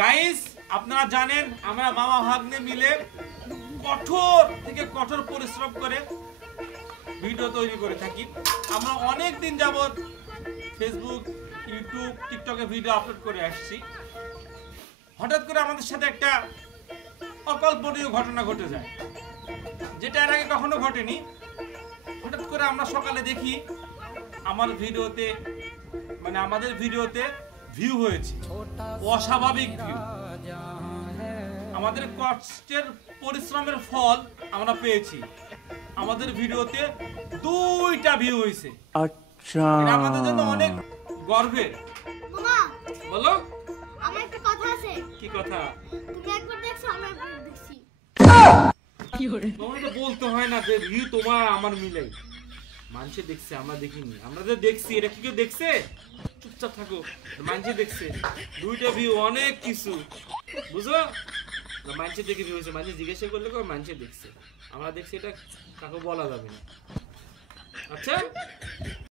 Guys আপনারা জানেন আমরা মামা ভাগ্নে মিলে কঠোর থেকে কঠোর পরিশ্রম করে ভিডিও তৈরি করে থাকি। আমরা অনেক দিন যাবত ফেসবুক, ইউটিউব, টিকটকে ভিডিও আপলোড করে আসছি। হঠাৎ করে আমাদের সাথে একটা অকল্পনীয় ঘটনা ঘটে যায়, যেটা এর আগে কখনো ঘটেনি। হঠাৎ করে আমরা সকালে দেখি আমাদের ভিডিওতে ভিউ হয়েছে, অস্বাভাবিক ভিউ। আমাদের কষ্টের পরিশ্রমের ফল আমরা পেয়েছি। আমাদের ভিডিওতে 2টা ভিউ হয়েছে। আচ্ছা, এটা আমাদের জন্য অনেক গর্বের। মামা বলো, আমার একটা কথা আছে। কি কথা? তুমি একবার দেখছো, আমি একবার দেখছি। কি হরে তোমাকে তো বলতে হয় না যে ভিউ তোমার আমার মিলে। মানুষে দেখছে, আমরা দেখিনি। আমরা যে দেখছি, এটা কি কেউ দেখছে? চুপচাপ থাকো। মানুষে দেখছে 2টা ভিউ, অনেক কিছু বুঝো। মানুষে দেখে ভিউ হয়েছে, মানুষ জিজ্ঞাসা করলে মানুষে দেখছে, আমরা দেখছি, এটা কাউকে বলা যাবে না। আচ্ছা।